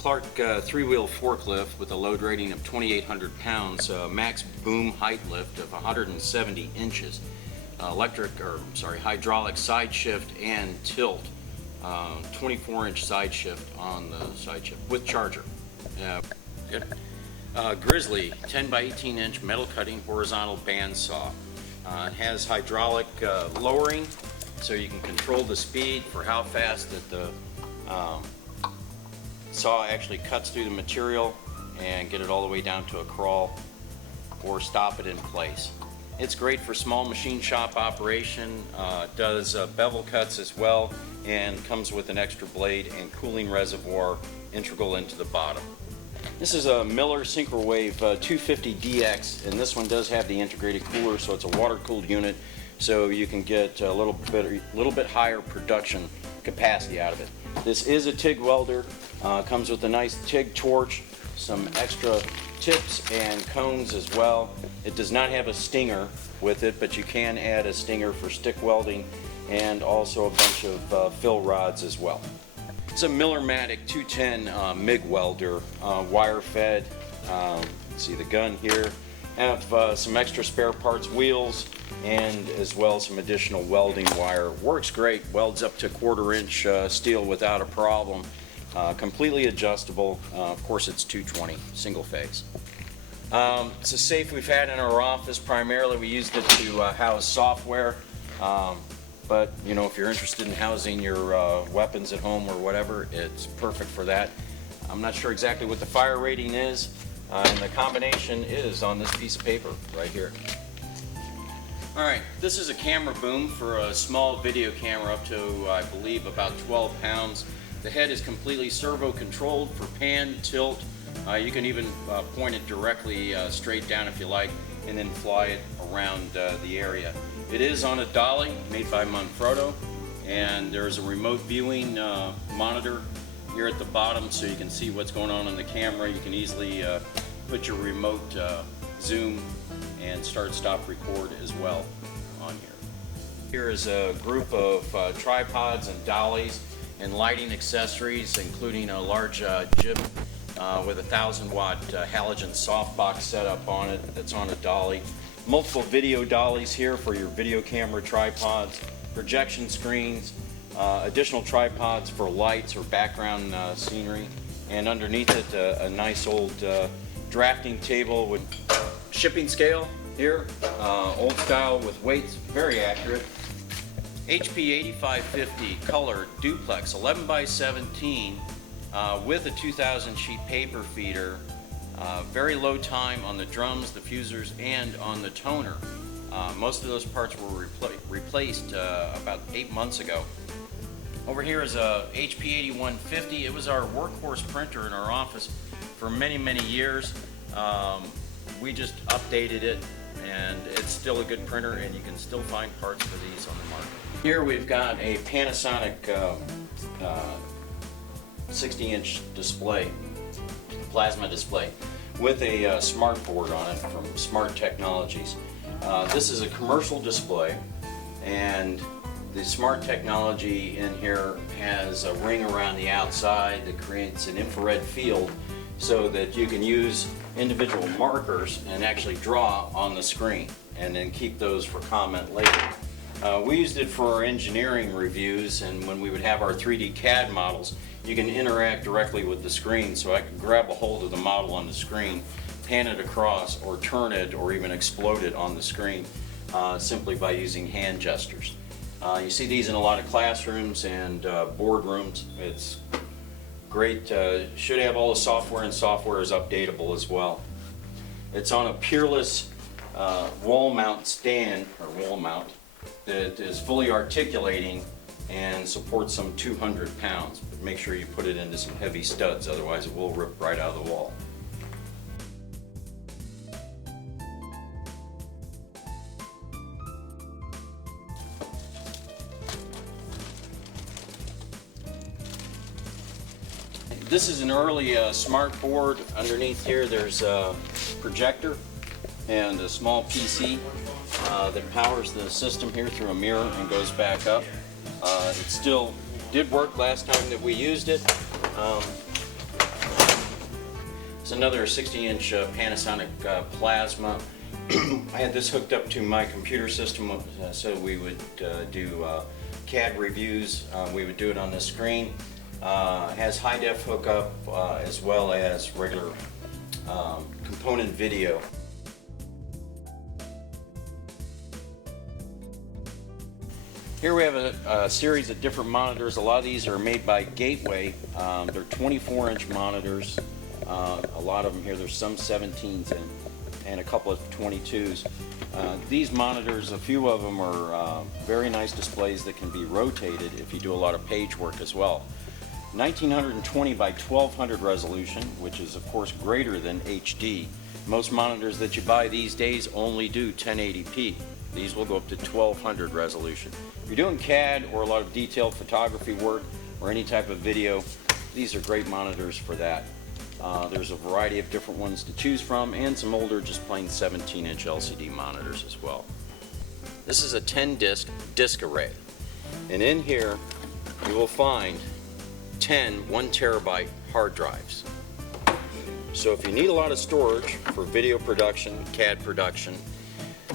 Clark three-wheel forklift with a load rating of 2,800 pounds, max boom height lift of 170 inches, hydraulic side shift and tilt, 24-inch side shift on the side shift with charger. Good. Grizzly 10 by 18-inch metal cutting horizontal bandsaw. It has hydraulic lowering, so you can control the speed for how fast that the saw actually cuts through the material and get it all the way down to a crawl or stop it in place. It's great for small machine shop operation, does bevel cuts as well, and comes with an extra blade and cooling reservoir integral into the bottom. This is a Miller Synchrowave 250DX, and this one does have the integrated cooler, so it's a water-cooled unit, so you can get a little bit higher production capacity out of it. This is a TIG welder, comes with a nice TIG torch, some extra tips and cones as well. It does not have a stinger with it, but you can add a stinger for stick welding and also a bunch of fill rods as well. It's a Millermatic 210 MIG welder, wire fed. See the gun here. Have some extra spare parts, wheels, and as well some additional welding wire. Works great, welds up to 1/4 inch steel without a problem. Completely adjustable. Of course it's 220, single phase. It's a safe we've had in our office. Primarily we used it to house software. But you know, if you're interested in housing your weapons at home or whatever, it's perfect for that. I'm not sure exactly what the fire rating is, and the combination is on this piece of paper right here. Alright, this is a camera boom for a small video camera up to, I believe, about 12 pounds. The head is completely servo controlled for pan, tilt. You can even point it directly straight down if you like, and then fly it around the area. It is on a dolly made by Manfrotto, and there's a remote viewing monitor here at the bottom, so you can see what's going on the camera. You can easily put your remote zoom and stop record as well on here. Here is a group of tripods and dollies and lighting accessories, including a large jib with a 1,000-watt halogen softbox setup on it that's on a dolly. Multiple video dollies here for your video camera tripods, projection screens, additional tripods for lights or background scenery, and underneath it a nice old drafting table with shipping scale here, old style with weights, very accurate. HP 8550 color duplex 11 by 17 with a 2,000 sheet paper feeder. Very low time on the drums, the fusers, and on the toner. Most of those parts were replaced about 8 months ago. Over here is a HP 8150. It was our workhorse printer in our office for many, many years. We just updated it, and it's still a good printer, and you can still find parts for these on the market. Here we've got a Panasonic 60-inch display, plasma display, with a smart board on it from Smart Technologies. This is a commercial display, and the smart technology in here has a ring around the outside that creates an infrared field so that you can use individual markers and actually draw on the screen and then keep those for comment later. We used it for our engineering reviews, and when we would have our 3D CAD models, you can interact directly with the screen, so I could grab a hold of the model on the screen, pan it across, or turn it, or even explode it on the screen simply by using hand gestures. You see these in a lot of classrooms and boardrooms. It's great. Should have all the software, and software is updatable as well. It's on a Peerless wall mount stand, or wall mount, that is fully articulating and supports some 200 pounds. But make sure you put it into some heavy studs, otherwise it will rip right out of the wall. This is an early smart board. Underneath here there's a projector and a small PC that powers the system here through a mirror and goes back up. It still did work last time that we used it. It's another 60-inch Panasonic plasma. I had this hooked up to my computer system so we would do CAD reviews. We would do it on the screen. Has high def hookup as well as regular component video. Here we have a series of different monitors. A lot of these are made by Gateway. They're 24-inch monitors. A lot of them here, there's some 17s and a couple of 22s. These monitors, a few of them are very nice displays that can be rotated if you do a lot of page work as well. 1920 by 1200 resolution, which is of course greater than HD. Most monitors that you buy these days only do 1080p. These will go up to 1200 resolution. If you're doing CAD or a lot of detailed photography work or any type of video, these are great monitors for that. There's a variety of different ones to choose from, and some older just plain 17-inch LCD monitors as well. This is a 10-disc array, and in here you will find 10 1-terabyte hard drives. So if you need a lot of storage for video production, CAD production,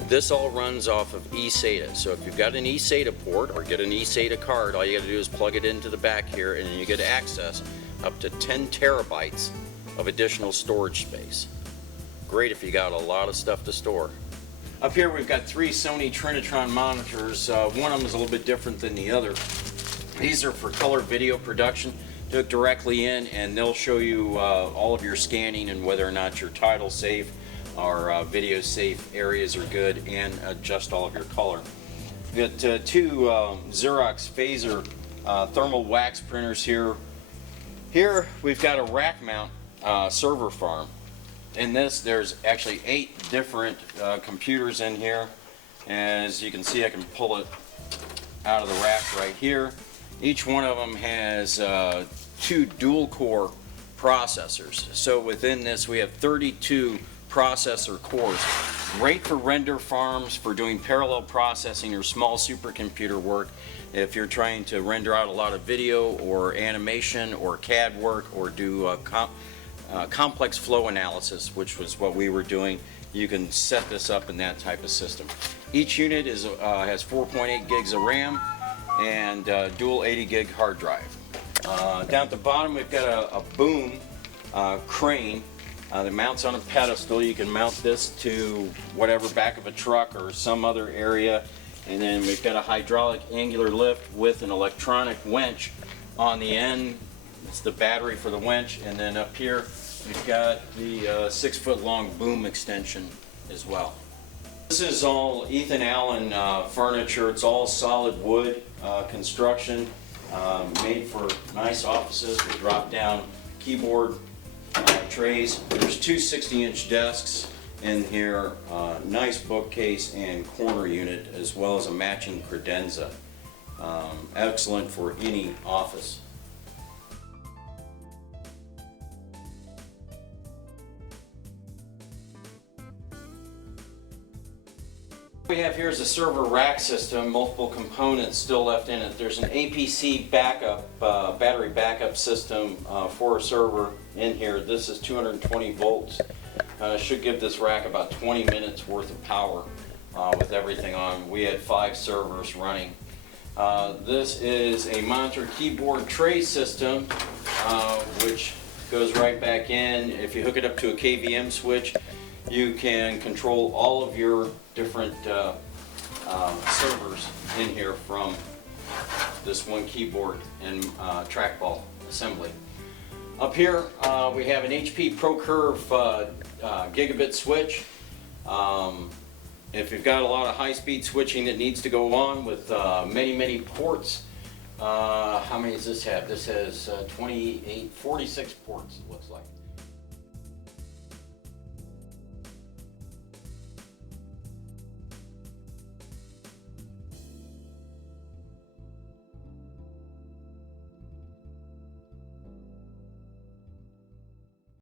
this all runs off of eSATA. So if you've got an eSATA port or get an eSATA card, all you got to do is plug it into the back here, and then you get access up to 10 terabytes of additional storage space. Great if you got a lot of stuff to store. Up here we've got 3 Sony Trinitron monitors. One of them is a little bit different than the other. These are for color video production. Hook directly in and they'll show you all of your scanning and whether or not your title safe or video safe areas are good, and adjust all of your color. We've got 2 Xerox Phaser thermal wax printers here. Here we've got a rack mount server farm. In this there's actually 8 different computers in here. As you can see, I can pull it out of the rack right here. Each one of them has 2 dual core processors. So within this we have 32 processor cores. Great for render farms, for doing parallel processing or small supercomputer work. If you're trying to render out a lot of video or animation or CAD work or do complex flow analysis, which was what we were doing, you can set this up in that type of system. Each unit has 4.8 gigs of RAM and dual 80 gig hard drive. Down at the bottom we've got a boom crane that mounts on a pedestal. You can mount this to whatever, back of a truck or some other area. And then we've got a hydraulic angular lift with an electronic winch on the end. It's the battery for the winch. And then up here we've got the 6-foot long boom extension as well. This is all Ethan Allen furniture. It's all solid wood construction, made for nice offices with drop down keyboard trays. There's 2 60-inch desks in here, nice bookcase and corner unit, as well as a matching credenza. Excellent for any office. What we have here is a server rack system, multiple components still left in it. There's an APC backup, battery backup system for a server in here. This is 220 volts. Should give this rack about 20 minutes worth of power with everything on. We had 5 servers running. This is a monitor keyboard tray system, which goes right back in. If you hook it up to a KVM switch, you can control all of your different servers in here from this one keyboard and trackball assembly. Up here we have an HP ProCurve gigabit switch. If you've got a lot of high-speed switching that needs to go on with many ports, how many does this have? This has 46 ports, it looks like.